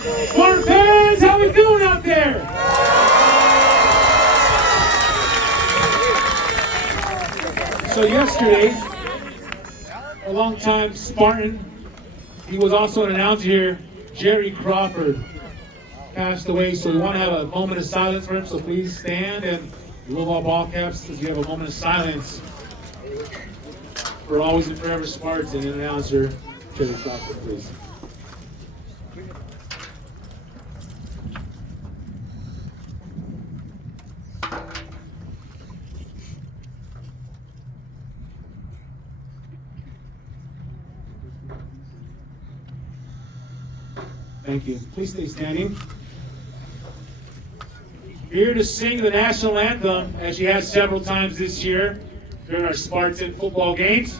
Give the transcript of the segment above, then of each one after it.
Spartan fans, how we doing out there? So yesterday, a longtime Spartan, he was also an announcer here, Jerry Crawford, passed away. So we want to have a moment of silence for him. So please stand and remove all ball caps as we have a moment of silence for always and forever Spartans and announcer Jerry Crawford, please. Thank you. Please stay standing. Here to sing the national anthem, as she has several times this year during our Spartan football games.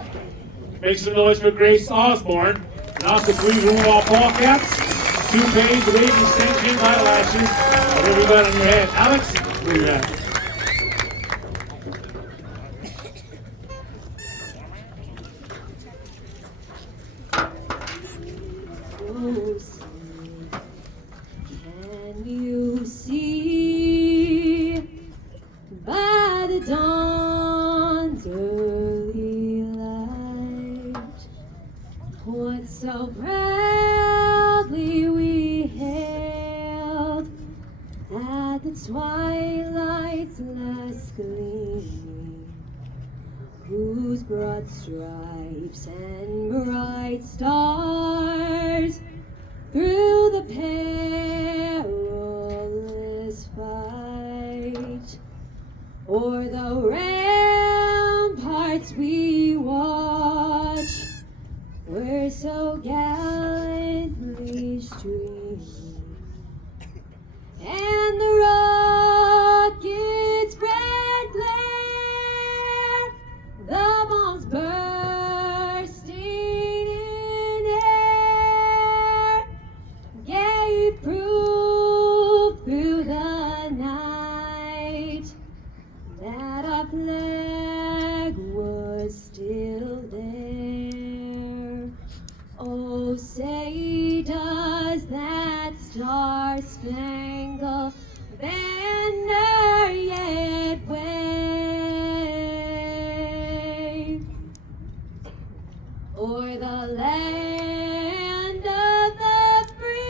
Make some noise for Grace Osborne. And also please remove all ball caps, toupees, wavy extensions, eyelashes, whatever you got on your head. Alex, where you at? Can you see by the dawn's early light what so proudly we hailed at the twilight's last gleaming, whose broad stripes and bright stars through the perilous fight, o'er the ramparts we watch, were so gallantly streaming, and the rocket's red glare, the bombs bursting in air, gave proof through the night that our flag was still there. Oh, say does that star-spangled banner yet wave o'er the land of the free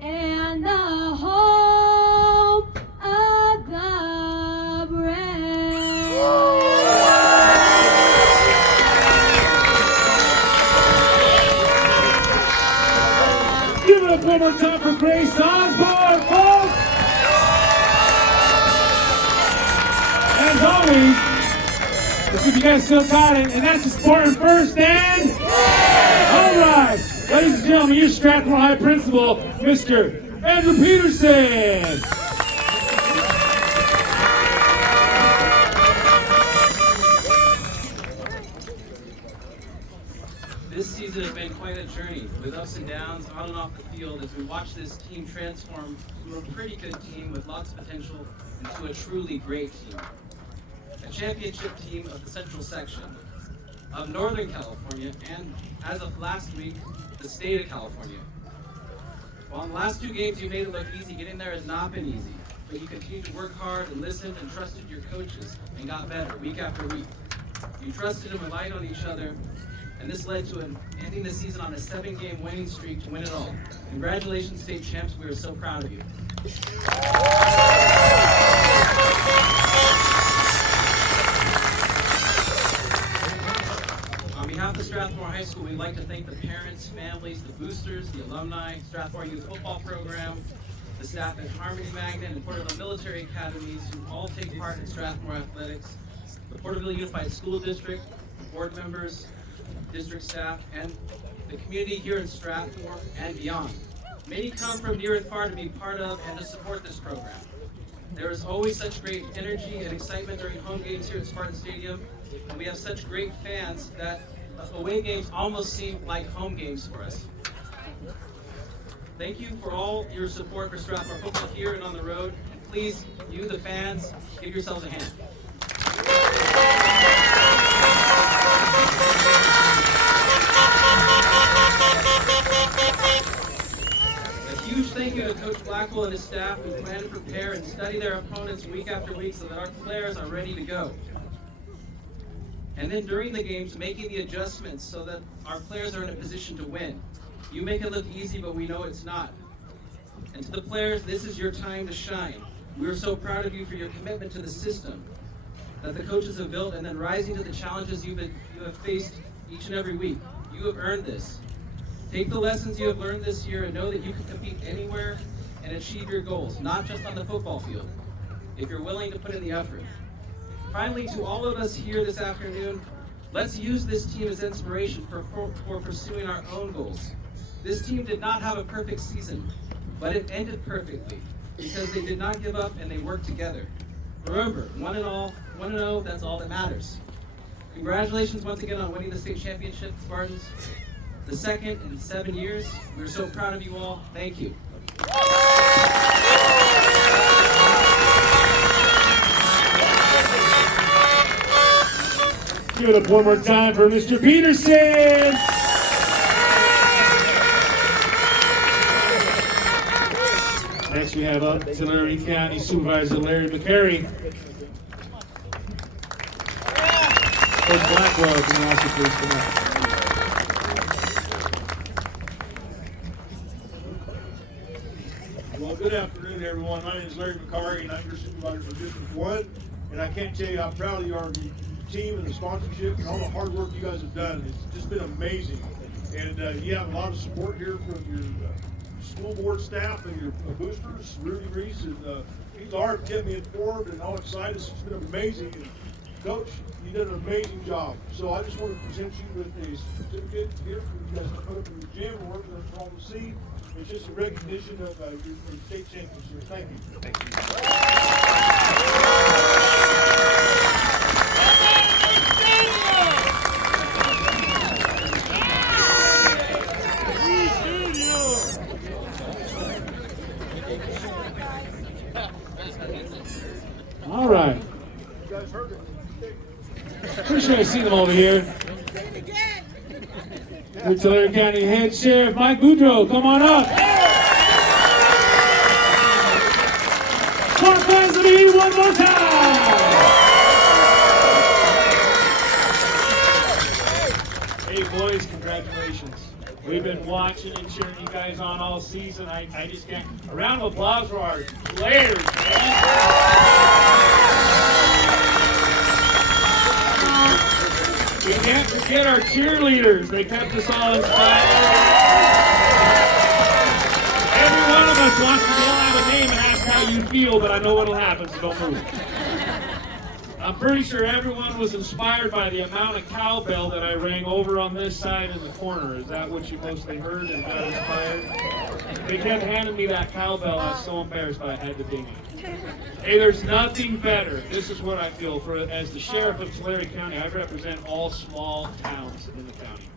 and the home of the brave? Give it up one more time for Grace Osborne, folks! As always, let's see if you guys still got it, and that's the Spartan first, and... Alright, ladies and gentlemen, your Strathmore High Principal, Mr. Andrew Peterson! This season has been quite a journey, with ups and downs on and off the field as we watch this team transform from a pretty good team with lots of potential into a truly great team. A championship team of the Central Section of Northern California, and as of last week, the state of California. While in the last two games you made it look easy, getting there has not been easy, but you continued to work hard and listened and trusted your coaches and got better week after week. You trusted and relied on each other, and this led to ending the season on a 7-game winning streak to win it all. Congratulations, state champs. We are so proud of you. On behalf of Strathmore High School, we'd like to thank the parents, families, the boosters, the alumni, Strathmore Youth Football Program, the staff at Harmony Magnet and Porterville Military Academies who all take part in Strathmore athletics, the Porterville Unified School District, board members, district staff, and the community here in Strathmore and beyond. Many come from near and far to be part of and to support this program. There is always such great energy and excitement during home games here at Spartan Stadium, and we have such great fans that away games almost seem like home games for us. Thank you for all your support for Strathmore football here and on the road. And please, you the fans, give yourselves a hand. Blackwell and his staff who plan to prepare and study their opponents week after week so that our players are ready to go. And then during the games, making the adjustments so that our players are in a position to win. You make it look easy, but we know it's not. And to the players, this is your time to shine. We are so proud of you for your commitment to the system that the coaches have built and then rising to the challenges you have faced each and every week. You have earned this. Take the lessons you have learned this year and know that you can compete anywhere and achieve your goals, not just on the football field, if you're willing to put in the effort. Finally, to all of us here this afternoon, let's use this team as inspiration for pursuing our own goals. This team did not have a perfect season, but it ended perfectly because they did not give up and they worked together. Remember, 1-0, that's all that matters. Congratulations once again on winning the state championship, Spartans. The second in 7 years. We're so proud of you all. Thank you. Give it up one more time for Mr. Peterson. Next we have up Tulare County Supervisor Larry McCary. Coach Blackwell, can you also please come up? Well, good afternoon, everyone. My name is Larry McCary, and I'm your supervisor for District 1. And I can't tell you how proud you are of the team and the sponsorship and all the hard work you guys have done. It's just been amazing. And you have a lot of support here from your school board staff and your boosters, Rudy Reese, and he's already kept me informed and all excited. It's been amazing. And Coach, you did an amazing job. So I just want to present you with a certificate here for you guys to put up in the gym or wherever they're all to see. It's just a recognition of your state championship. Thank you. Thank you. All right. You guys heard it. Pretty sure I see them over here. Your Tulare County Head Sheriff Mike Boudreaux, come on up. Clark fans, one more time. Hey boys, congratulations. We've been watching and cheering you guys on all season. I just can't. A round of applause for our players, man. We can't forget our cheerleaders. They kept us all inspired. Every one of us wants to yell out a name and ask how you feel, but I know what'll happen, so don't move. I'm pretty sure everyone was inspired by the amount of cowbell that I rang over on this side in the corner. Is that what you mostly heard and got inspired? They kept handing me that cowbell. I was so embarrassed, but I had to ding it. Hey, there's nothing better. This is what I feel. As the sheriff of Tulare County, I represent all small towns in the county.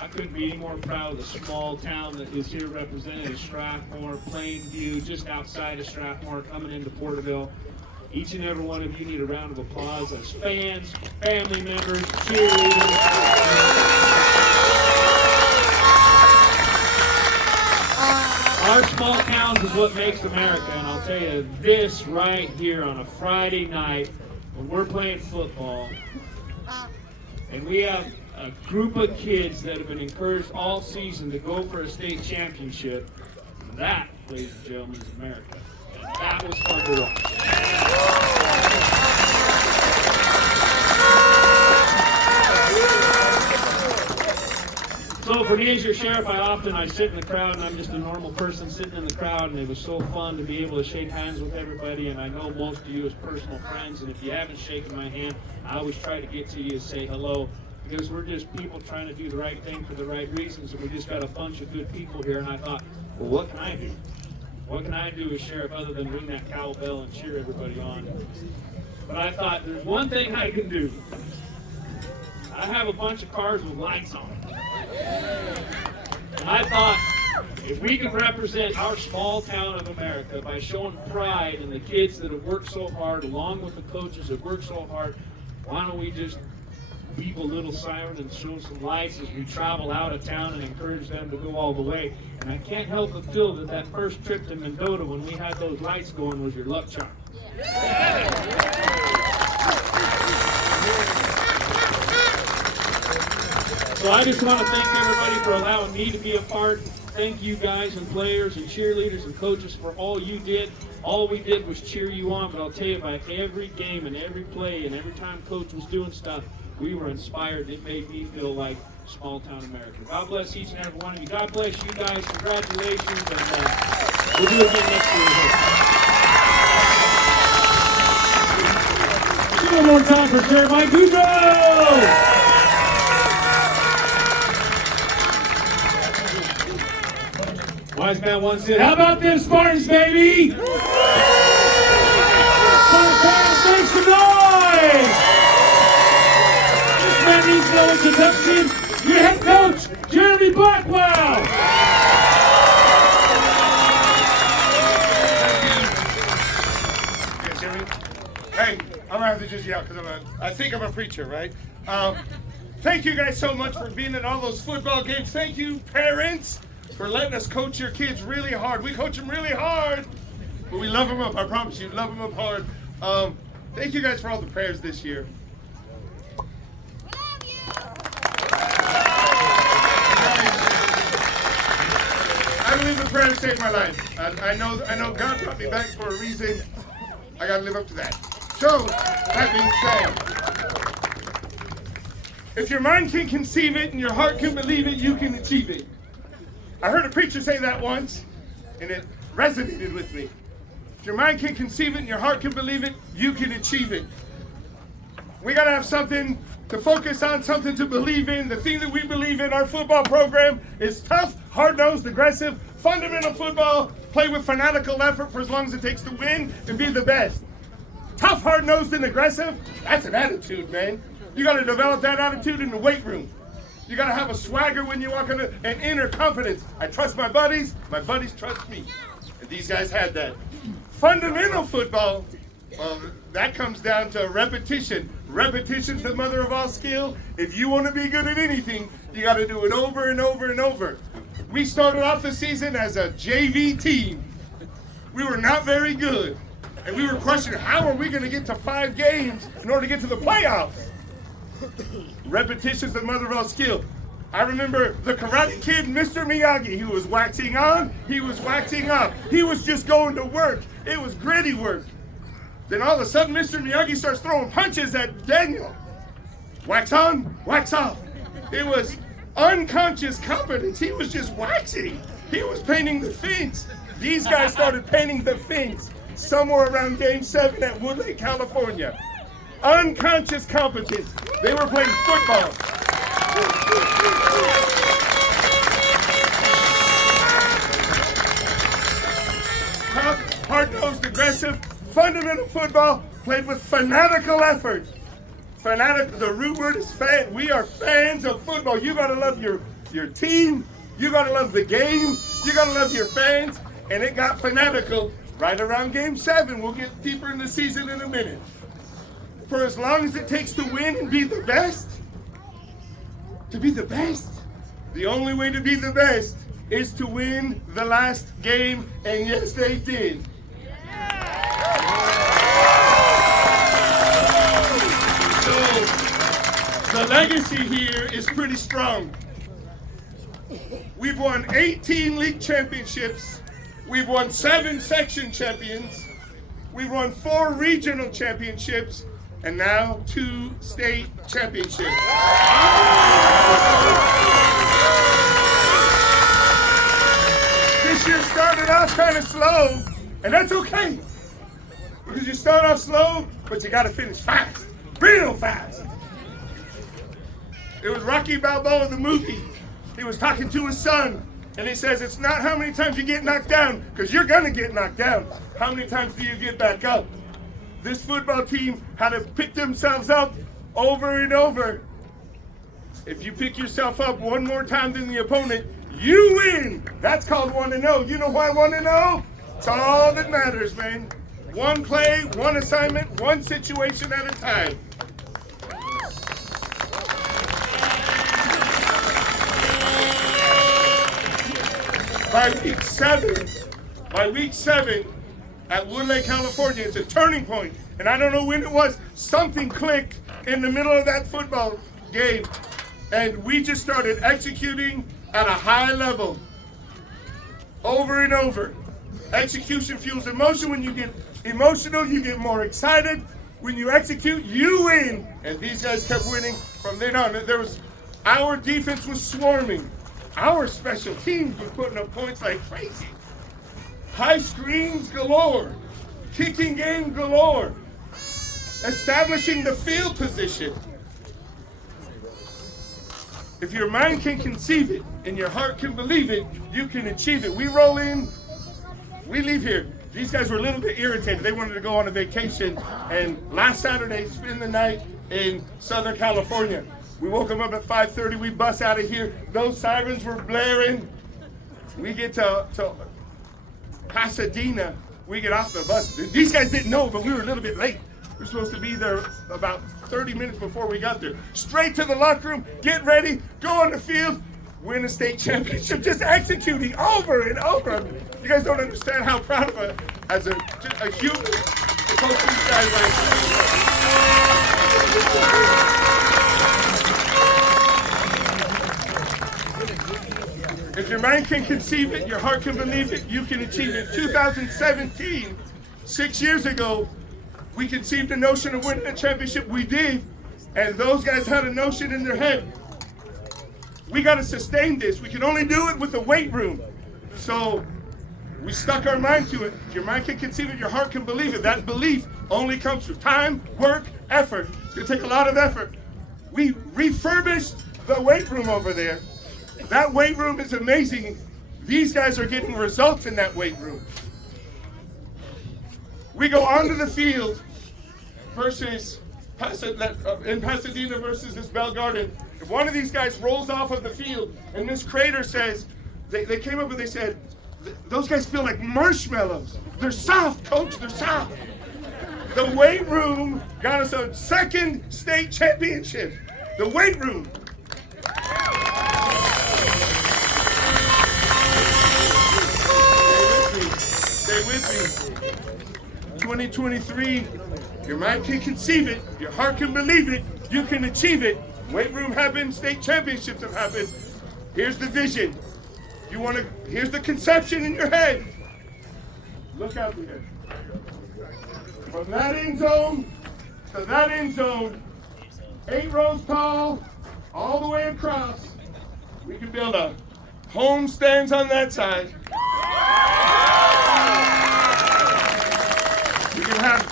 I couldn't be any more proud of the small town that is here represented as Strathmore, Plainview, just outside of Strathmore, coming into Porterville. Each and every one of you need a round of applause as fans, family members, cheerleaders. Our small towns is what makes America, and I'll tell you this right here on a Friday night when we're playing football, and we have a group of kids that have been encouraged all season to go for a state championship. That, ladies and gentlemen, is America. And that was fun to watch. So for me as your sheriff, I sit in the crowd, and I'm just a normal person sitting in the crowd, and it was so fun to be able to shake hands with everybody, and I know most of you as personal friends, and if you haven't shaken my hand, I always try to get to you and say hello, because we're just people trying to do the right thing for the right reasons, and we just got a bunch of good people here, and I thought, well, what can I do? What can I do as sheriff other than ring that cowbell and cheer everybody on? But I thought, there's one thing I can do. I have a bunch of cars with lights on. And I thought, if we can represent our small town of America by showing pride in the kids that have worked so hard, along with the coaches that worked so hard, why don't we just beep a little siren and show some lights as we travel out of town and encourage them to go all the way. And I can't help but feel that that first trip to Mendota when we had those lights going was your luck charm. So I just want to thank everybody for allowing me to be a part. Thank you guys and players and cheerleaders and coaches for all you did. All we did was cheer you on, but I'll tell you, by every game and every play and every time Coach was doing stuff, we were inspired. It made me feel like small town America. God bless each and every one of you. God bless you guys. Congratulations, and we'll do it again next year. One more time for Sir Mike Guzzo! Wise man once said, how about them Spartans, baby? Spartan fans, make some noise! This man needs no introduction. Your head coach, Jeremy Blackwell! Hey, I'm gonna have to just yell because I think I'm a preacher, right? Thank you guys so much for being at all those football games. Thank you, parents, for letting us coach your kids really hard. We coach them really hard, but we love them up. I promise you, love them up hard. Thank you guys for all the prayers this year. We love you. I believe the prayer saved my life. I know God brought me back for a reason. I gotta live up to that. So, that being said, if your mind can conceive it and your heart can believe it, you can achieve it. I heard a preacher say that once, and it resonated with me. If your mind can conceive it and your heart can believe it, you can achieve it. We gotta have something to focus on, something to believe in. The thing that we believe in, our football program, is tough, hard-nosed, aggressive, fundamental football, play with fanatical effort for as long as it takes to win and be the best. Tough, hard-nosed, and aggressive, that's an attitude, man. You gotta develop that attitude in the weight room. You gotta have a swagger when you walk in, an inner confidence. I trust my buddies trust me. And these guys had that. Fundamental football, that comes down to repetition. Repetition's the mother of all skill. If you want to be good at anything, you got to do it over and over and over. We started off the season as a JV team. We were not very good. And we were questioning, how are we going to get to 5 games in order to get to the playoffs? Repetition's the mother of all skill. I remember the Karate Kid, Mr. Miyagi. He was waxing on, he was waxing off. He was just going to work. It was gritty work. Then all of a sudden, Mr. Miyagi starts throwing punches at Daniel. Wax on, wax off. It was unconscious competence. He was just waxing. He was painting the fence. These guys started painting the fence somewhere around Game 7 at Woodlake, California. Unconscious competence. They were playing football. Tough, hard-nosed, aggressive, fundamental football played with fanatical effort. The root word is fan. We are fans of football. You gotta love your team. You gotta love the game. You gotta love your fans. And it got fanatical right around Game 7. We'll get deeper in the season in a minute. For as long as it takes to win and be the best, the only way to be the best is to win the last game, and yes, they did. So, the legacy here is pretty strong. We've won 18 league championships. We've won 7 section champions. We've won 4 regional championships. And now 2 state championships. This year started off kind of slow, and that's okay. Because you start off slow, but you got to finish fast, real fast. It was Rocky Balboa, the movie. He was talking to his son, and he says, it's not how many times you get knocked down, because you're going to get knocked down. How many times do you get back up? This football team had to pick themselves up over and over. If you pick yourself up one more time than the opponent, you win. That's called 1-0. You know why 1-0? It's all that matters, man. One play, one assignment, one situation at a time. by week 7 at Woodlake, California, it's a turning point. And I don't know when it was, something clicked in the middle of that football game. And we just started executing at a high level. Over and over. Execution fuels emotion. When you get emotional, you get more excited. When you execute, you win. And these guys kept winning from then on. Our defense was swarming. Our special teams were putting up points like crazy. High screens galore. Kicking game galore. Establishing the field position. If your mind can conceive it and your heart can believe it, you can achieve it. We roll in, we leave here. These guys were a little bit irritated. They wanted to go on a vacation, and last Saturday, spend the night in Southern California. We woke them up at 5:30. We bust out of here. Those sirens were blaring. We get to Pasadena. We get off the bus. These guys didn't know, but we were a little bit late. We were supposed to be there about 30 minutes before we got there. Straight to the locker room, get ready, go on the field, win a state championship, just executing over and over. I mean, you guys don't understand how proud of as a human to coach these guys like If your mind can conceive it, your heart can believe it, you can achieve it. 2017, 6 years ago, we conceived a notion of winning a championship. We did. And those guys had a notion in their head. We got to sustain this. We can only do it with a weight room. So we stuck our mind to it. If your mind can conceive it, your heart can believe it. That belief only comes through time, work, effort. It's going to take a lot of effort. We refurbished the weight room over there. That weight room is amazing. These guys are getting results in that weight room. We go onto the field versus in Pasadena versus this Bell Garden. If one of these guys rolls off of the field, and Miss Crater says, they came up and they said, those guys feel like marshmallows. They're soft, coach, they're soft. The weight room got us a second state championship. The weight room. Stay with me. 2023, your mind can conceive it, your heart can believe it, you can achieve it. Weight room happened, state championships have happened. Here's the vision. Here's the conception in your head. Look out here. From that end zone to that end zone, 8 rows tall, all the way across. We can build a home stands on that side. We can have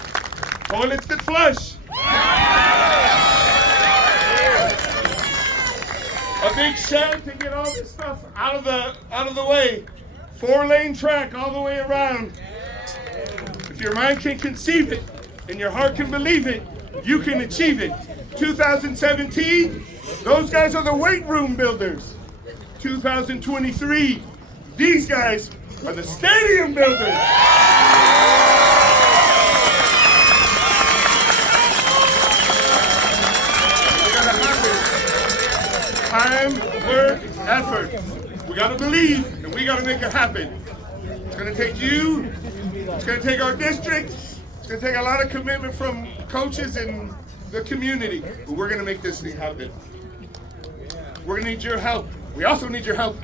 toilets that flush. A big shed to get all this stuff out of the way. 4-lane track all the way around. If your mind can conceive it and your heart can believe it, you can achieve it. 2017, those guys are the weight room builders. 2023, these guys are the stadium builders. Time, work, effort. We got to believe, and we got to make it happen. It's going to take you. It's going to take our district. It's going to take a lot of commitment from coaches and the community. But we're going to make this thing happen. We're going to need your help. We also need your help.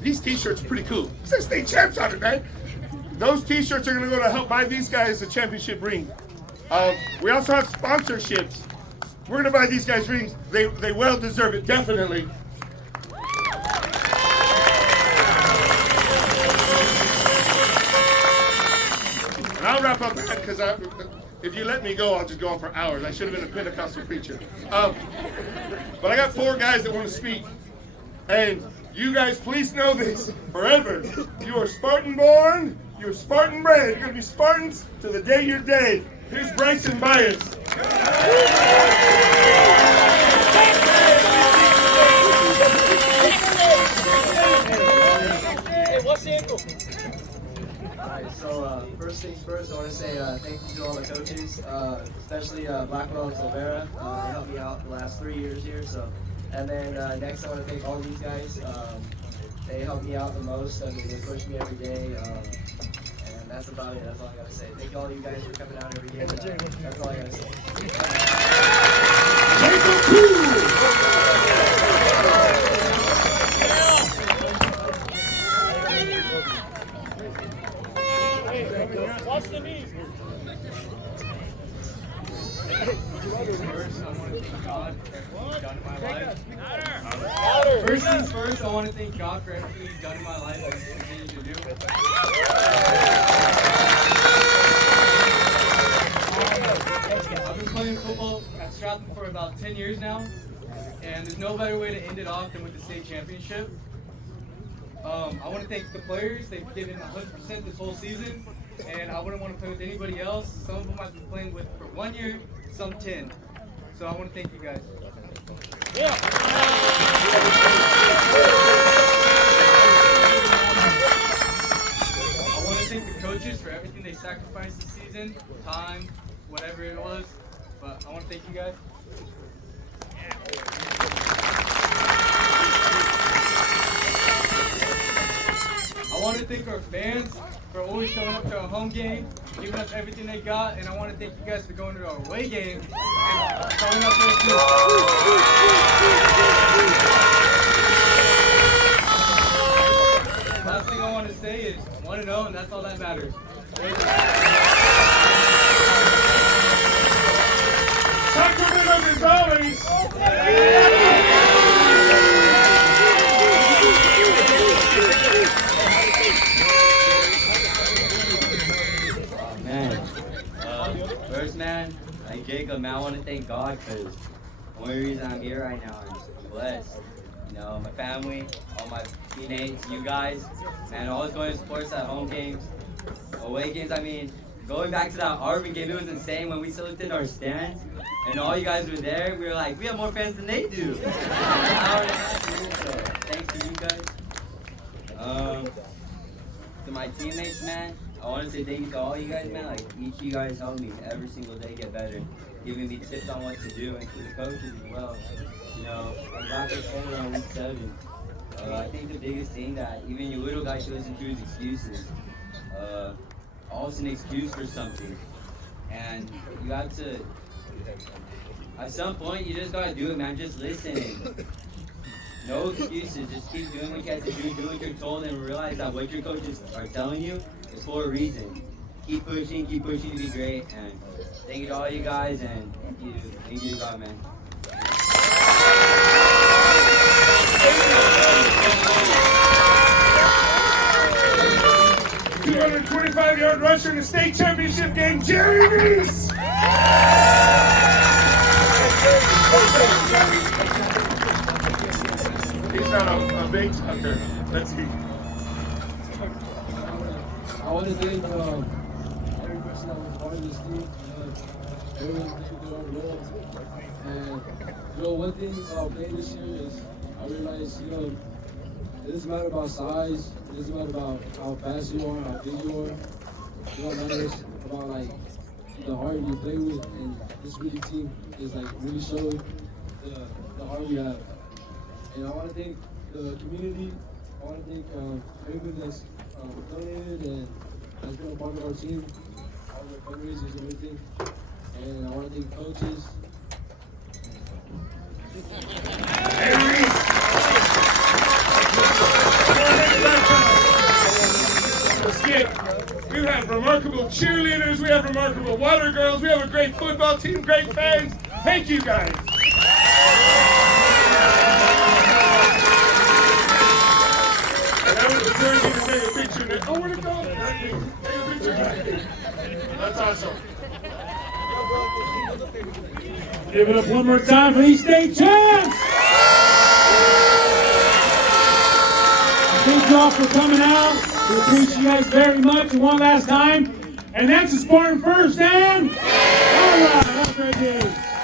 These t-shirts are pretty cool. It says state champs on it, man. Those t-shirts are going to go to help buy these guys a championship ring. We also have sponsorships. We're going to buy these guys rings. They well deserve it, definitely. And I'll wrap up that because if you let me go, I'll just go on for hours. I should have been a Pentecostal preacher. But I got 4 guys that want to speak. And you guys, please know this forever. You are Spartan born. You're Spartan bred. You're going to be Spartans to the day you're dead. Here's Bryson Byers. Alright, so first things first, I want to say thank you to all the coaches, especially Blackwell and Silvera. They helped me out the last 3 years here. So, and then next I want to thank all these guys. They help me out the most. I mean, they push me every day. And that's about it. That's all I gotta say. Thank all you guys for coming out every game. That's all I gotta say. Watch the knees. First things first, I want to thank God for everything He's done in my life and continues to do. I've been playing football at Strathmore for about 10 years now, and there's no better way to end it off than with the state championship. I want to thank the players. They've given 100% this whole season, and I wouldn't want to play with anybody else. Some of them I've been playing with for 1 year, some 10. So I want to thank you guys. Yeah. I want to thank the coaches for everything they sacrificed this season, time, whatever it was. But I want to thank you guys. I want to thank our fans for always showing up to our home game, giving us everything they got, and I want to thank you guys for going to our away game and showing up there too. Last thing I want to say is 1-0, and that's all that matters. Sacramento Gonzalez. First, man, like Jacob, man, I want to thank God because the only reason I'm here right now is I'm blessed. You know, my family, all my teammates, you guys, and always going to sports at home games, away games. I mean, going back to that Arvin game, it was insane when we still looked in our stands and all you guys were there. We were like, we have more fans than they do. So, thanks to you guys. To my teammates, man, I want to say thank you to all you guys, man. Like, each of you guys help me every single day get better, giving me tips on what to do, and to the coaches as well. You know, I'm back at home on week 7. I think the biggest thing that even you little guys should listen to is excuses. Always an excuse for something. And you have to, at some point, you just gotta do it, man. Just listen. No excuses. Just keep doing what you have to do, do what you're told, and realize that what your coaches are telling you is for a reason. Keep pushing to be great. And thank you to all you guys, and thank you to God, man. 225-yard rusher in the state championship game, Gerardo Ruiz. He's not a big sucker. Let's see. I want to thank every person that was part of this team. Everyone played their own role. And one thing about playing this year is I realized, it doesn't matter about size. It doesn't matter about how fast you are, how big you are. It all matters about the heart you play with. And this really team is really showed the heart we have. And I want to thank the community. I want to thank everyone that's donated and has been a part of our team, all the fundraisers and everything. And I want to thank coaches. We have remarkable cheerleaders, we have remarkable water girls, we have a great football team, great fans. Thank you guys. That was the jersey to take a picture. Oh, where'd it go? Take a picture. That's awesome. Give it up one more time for these state champs! Thank you all for coming out. We appreciate you guys very much. And one last time. And that's the Spartan first, and all right, that's right there.